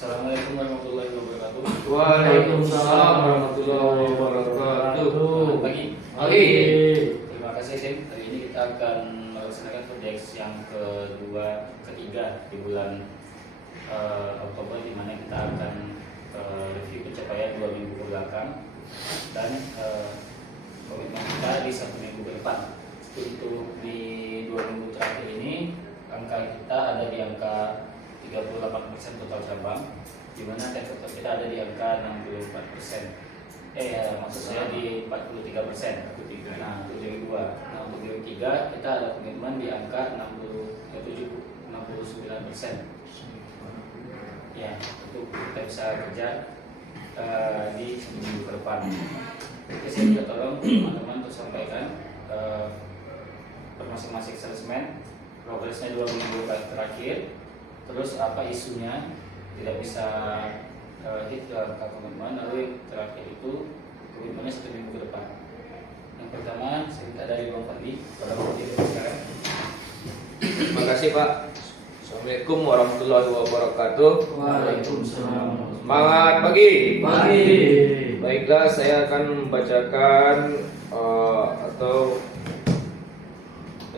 Assalamualaikum warahmatullahi wabarakatuh. Waalaikumsalam warahmatullahi wabarakatuh. Pagi. Pagi. Terima kasih Tim. Hari ini kita akan melaksanakan proyek yang ketiga di bulan Oktober, di mana kita akan review pencapaian 2 minggu ke belakang dan komitmen kita di 1 minggu ke depan. Untuk di 2 minggu terakhir ini angka kita ada di angka 38% total cabang, di mana total kita ada di angka 64%. Maksud saya di 43%. Nah, untuk dari 2. Nah, untuk dari 3 kita ada komitmen di angka 69%. Ya, untuk kita bisa kerja di seminggu ke depan. Jadi saya juga tolong teman-teman untuk sampaikan per masing-masing salesman progresnya 2 minggu terakhir. Terus apa isunya, tidak bisa hit ke angka komitmen. Lalu yang terakhir itu komitmennya 1 minggu ke depan. Yang pertama saya minta dari Bang Fadli. Kalau sekarang. Terima kasih Pak. Assalamualaikum warahmatullahi wabarakatuh. Waalaikumsalam. Semangat pagi. Pagi. Baiklah, saya akan membacakan atau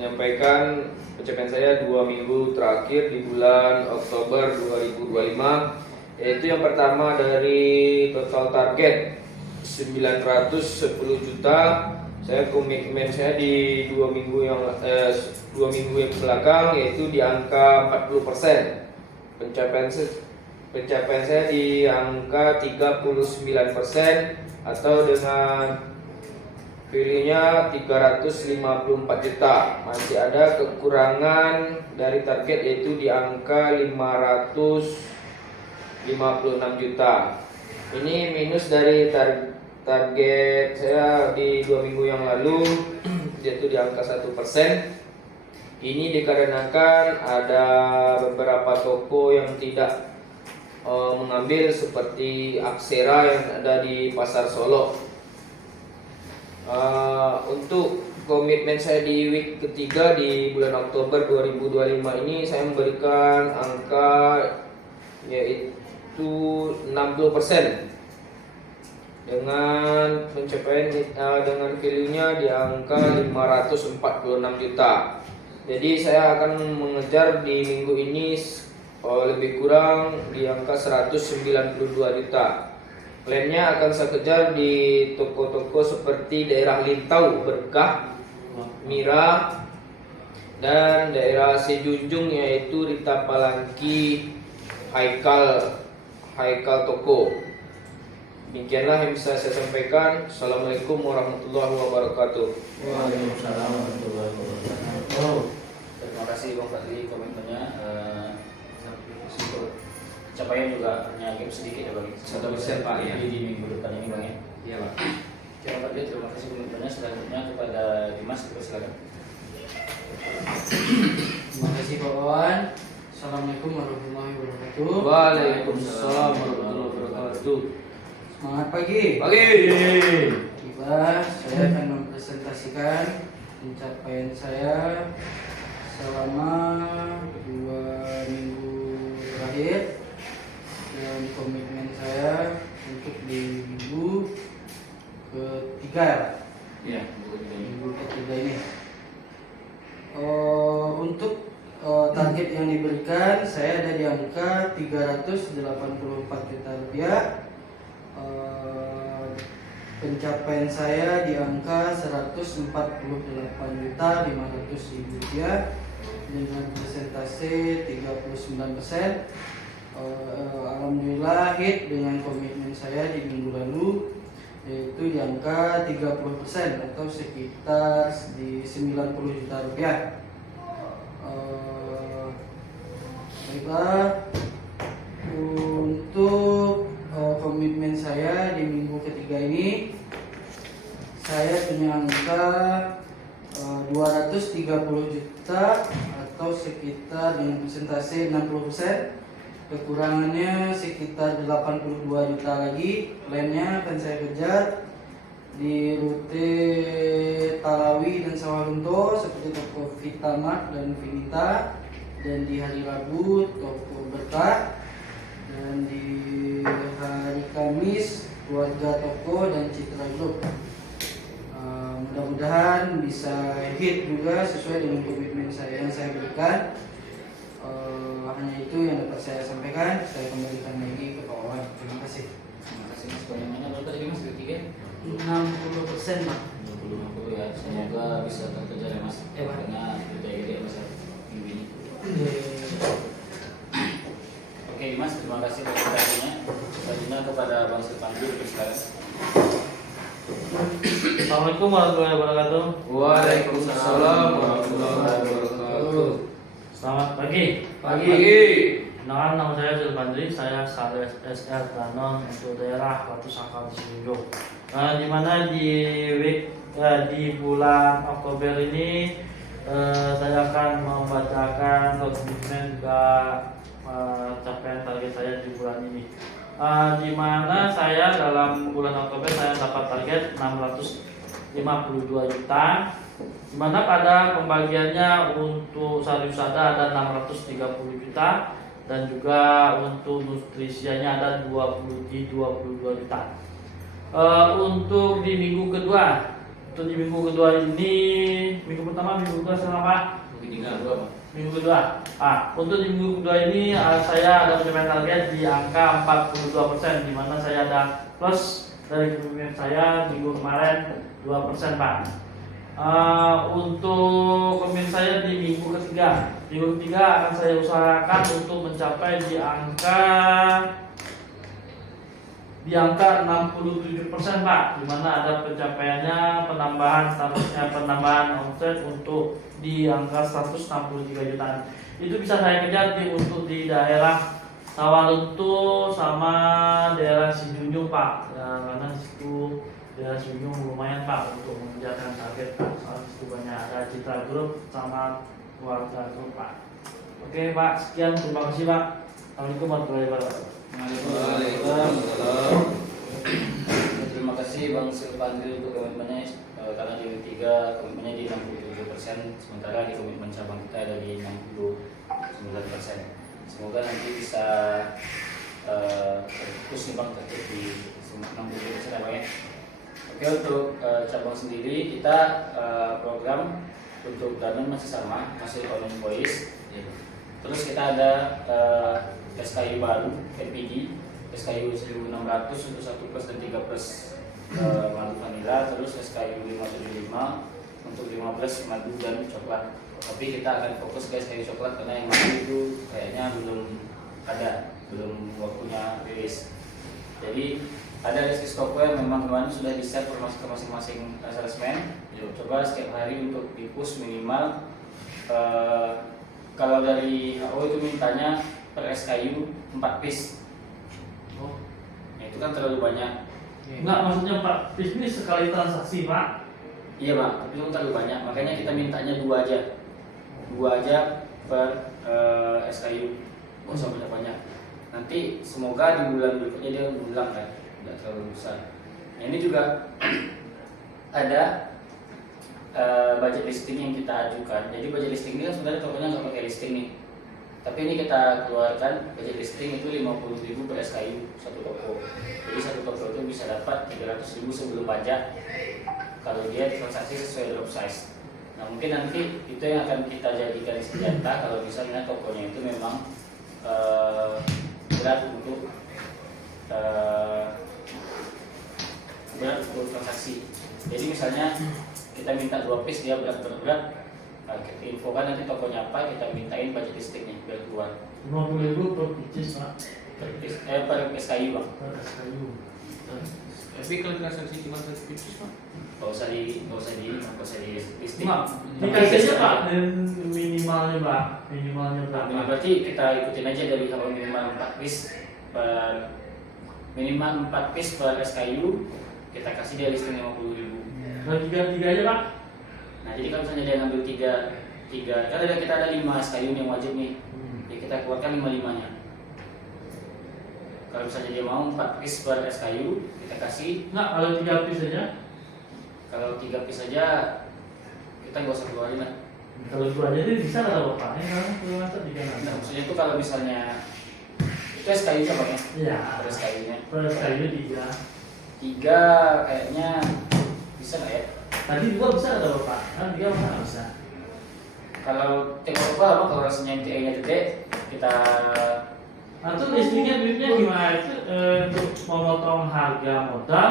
menyampaikan pencapaian saya 2 minggu terakhir di bulan Oktober 2025. Yaitu yang pertama, dari total target 910 juta, saya komitmen saya di 2 minggu yang belakang yaitu di angka 40%. Pencapaian saya di angka 39%, atau dengan value-nya 354 juta. Masih ada kekurangan dari target yaitu di angka 556 juta. Ini minus dari target saya di 2 minggu yang lalu yaitu di angka 1%. Ini dikarenakan ada beberapa toko yang tidak mengambil, seperti Aksera yang ada di Pasar Solo. Untuk komitmen saya di week ketiga di bulan Oktober 2025 ini, saya memberikan angka yaitu 60%, dengan pencapaian dengan value-nya di angka 546 juta. Jadi saya akan mengejar di minggu ini lebih kurang di angka 192 juta. Plannya akan saya kejar di toko-toko seperti daerah Lintau, Berkah, Mira, dan daerah Sejunjung yaitu Rita Palangki, Haikal Toko. Demikianlah yang bisa saya sampaikan. Assalamualaikum warahmatullahi wabarakatuh. Waalaikumsalam warahmatullahi wabarakatuh. Terima kasih Bang Fadli komentarnya. Capaian juga hanya gap sedikit ya Bang. 1% Pak, ya. Di minggu depan ini Bang ya. Iya Pak. Terima kasih, terima kasih komentarnya. Selanjutnya kepada Dimas, silakan. Terima kasih Pak Wawan. Assalamualaikum warahmatullahi wabarakatuh. Waalaikumsalam warahmatullahi wabarakatuh. Semangat pagi. Pagi. Tiba, saya akan mempresentasikan pencapaian saya selama 2 minggu terakhir dan komitmen saya untuk di minggu ketiga. Iya, Minggu ketiga ini. Untuk target yang diberikan, saya ada di angka 384 juta rupiah. Pencapaian saya di angka 148.500.000 rupiah dengan persentase 39%. Alhamdulillah hit dengan komitmen saya di minggu lalu, yaitu di angka 30%, atau sekitar di 90 juta rupiah. Baiklah, untuk komitmen saya di minggu ketiga ini, saya punya angka 230 juta, atau sekitar dengan persentase 60%. Kekurangannya sekitar 82 juta lagi. Plannya akan saya kejar di rute Talawi dan Sawalunto seperti toko Vitamart dan Vinita, dan di hari Rabu toko Berkah, Dan di hari Kamis keluarga toko dan Citra Group. Mudah-mudahan bisa hit juga sesuai dengan komitmen saya yang saya berikan. Hanya itu yang dapat saya sampaikan. Saya kembalikan lagi ke Pak Wawan. Terima kasih. Terima kasih Mas. Bagaimana berapa tadi Mas ketiga? 60% Pak. 20-50 ya. Semoga bisa terkejar ya Mas. Pak. Karena gede-gede Mas minggu ini. Oke Mas, terima kasih presentasinya. Selanjutnya kepada Bang Silvandi untuk sekarang. Assalamualaikum warahmatullahi wabarakatuh. Waalaikumsalam warahmatullahi wabarakatuh. Selamat pagi. Pagi. Kenalkan, nama saya Silvandri. Saya Saleh SR Danon untuk daerah Batu Sangkal Seminjung. Di mana di bulan Oktober ini saya akan membacakan komitmen juga capaian target saya di bulan ini. Di mana saya dalam bulan Oktober saya dapat target 652 juta, di mana pada pembagiannya untuk sariwisata ada 630 juta dan juga untuk nutrisianya ada 22 juta. Untuk di minggu kedua, ini minggu pertama, minggu kedua selama minggu kedua. Untuk di minggu kedua ini saya ada pencapaian target di angka 42%, di mana saya ada plus dari komitmen saya minggu kemarin 2% Pak. Untuk komitmen saya di minggu ketiga akan saya usahakan untuk mencapai di angka 67% Pak, di mana ada pencapaiannya penambahan omset untuk di angka 163 jutaan. Itu bisa saya kejar untuk di daerah Sawalunto sama daerah Sijunjung Pak, karena di situ daerah Sijunjung lumayan Pak untuk mengejarkan target Pak. Soalnya situ banyak ada Citra Group sama keluarga Group Pak. Oke Pak, sekian, terima kasih Pak. Assalamualaikum warahmatullahi wabarakatuh. Waalaikumsalam. Terima kasih Bang Silvandri untuk komitmennya, karena di week 3 komitmennya di 67%, sementara di komitmen cabang kita ada di 69%. Semoga nanti bisa fokus nih Bang terkait di 67% ya Bang ya. Oke, untuk cabang sendiri kita program untuk Danon masih sama, masih online voice. Terus kita ada SKU baru, LPG, SKU 1600 untuk 1 plus dan 3 plus madu vanila, terus SKU 575 untuk 15 madu dan coklat. Tapi kita akan fokus ke SKU coklat karena yang madu itu kayaknya belum waktunya rilis. Jadi ada list stokku yang memang kemarin sudah di-set ke masing-masing salesman. Coba setiap hari untuk di-push minimal kalau dari HO itu mintanya per SKU 4 piece. Ya, itu kan terlalu banyak. Enggak, maksudnya Pak, ini sekali transaksi Pak. Iya Pak, tapi itu terlalu banyak. Makanya kita mintanya 2 aja. 2 aja per SKU. Nggak usah banyak-banyak. Nanti semoga di bulan berikutnya dia mengulang kan, tidak terlalu besar. Nah, ini juga ada budget listing yang kita ajukan. Jadi budget listing ini kan sebenarnya tokonya nggak pakai listing nih. Tapi ini kita keluarkan budget listing itu 50.000 per SKU satu toko. Jadi satu toko itu bisa dapat 300.000 sebelum pajak kalau dia transaksi sesuai drop size. Nah mungkin nanti itu yang akan kita jadikan senjata kalau misalnya tokonya itu memang berat untuk transaksi. Jadi misalnya kita minta 2 piece, dia berat, kita infokan nanti tokonya apa, kita mintain budget listingnya biar keluar. 50.000 per pieces Pak. Per SKU Bang. Per SKU. Tapi kalau transaksi cuma 1 pieces Pak? Nggak usah di listing. Mak, dikasih aja Pak minimalnya Pak. Minimalnya Nah, berapa? berarti kita ikutin aja dari kalau minimal 4 piece per SKU, kita kasih dia listing 50.000. Bagi 3 aja Pak. Nah jadi kalau misalnya dia ngambil 3 kan kita ada 5 SKU yang wajib nih, jadi kita keluarkan 5-5-nya. Kalau misalnya dia mau 4 piece per SKU, kita kasih. Nah, kalau 3 piece aja. Kalau 3 piece aja kita nggak usah keluarin lah. Kalau 2 aja itu bisa atau Pak? Ini kan perlu masa 3 Nah, maksudnya itu kalau misalnya itu Fresh kayunya Bang ya? Iya. Fresh kayunya. Fresh kayu 3. 3 kayaknya bisa nggak ya? Tadi 2 bisa atau Pak? Kan 3 masa nggak bisa. Kalau teko apa kalau rasanya NTE-nya gede kita Atau listriknya duitnya gimana itu untuk memotong harga modal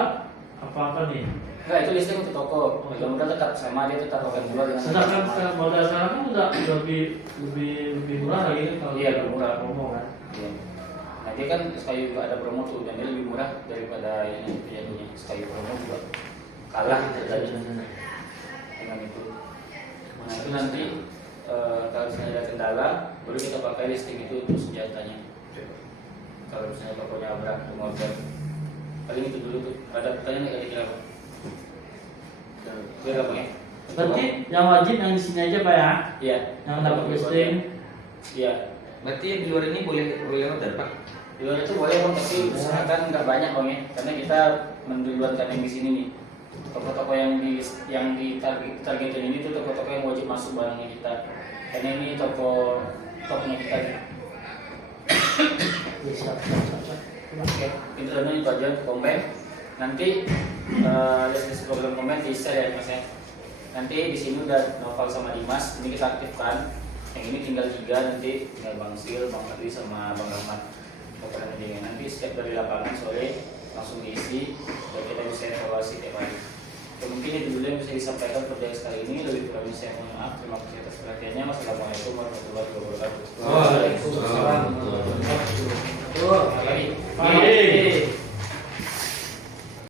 apa nih? enggak, itu listrik untuk toko. Harga modal tetap sama, dia tetap akan jual dengan Sedangkan harga sama. modal sekarang kan udah lebih murah lagi kan kalau Iya, kita lebih murah. promo kan. Iya. Nah dia kan Sky juga ada promo tuh dan dia lebih murah daripada ini jadinya. Sky promo juga kalah harganya dengan itu. Nah itu nanti kalau misalnya ada kendala baru kita pakai listrik itu untuk senjatanya. Kalau misalnya tokonya berat model paling itu dulu tuh. Ada pertanyaan nggak kira-kira Pak? Biar apa ya? Berarti yang wajib yang di sini aja Pak ya? Iya. Yang dapat listing. Iya. Berarti yang di luar ini boleh order Pak? Di luar itu boleh Bang, tapi usahakan nggak banyak Bang ya, karena kita menduluankan yang di sini nih. Toko-toko yang di targetin ini tuh toko-toko yang wajib masuk barangnya kita. Karena ini toko topnya kita. Bisa. Oke, intinya itu aja untuk komen. Nanti list program komen di share ya Mas ya. Nanti di sini udah Noval sama Dimas, ini kita aktifkan. Yang ini tinggal 3, nanti tinggal Bang Sil, Bang Adli sama Bang Rahmat. Nanti setiap dari lapangan sore langsung diisi dan kita bisa evaluasi tiap hari. Ya, mungkin itu dulu yang bisa disampaikan pada kali ini. Lebih kurangnya saya mohon maaf. Terima kasih atas perhatiannya. Wassalamualaikum warahmatullahi wabarakatuh. Waalaikumsalam. Tuh. Lagi. Pagi.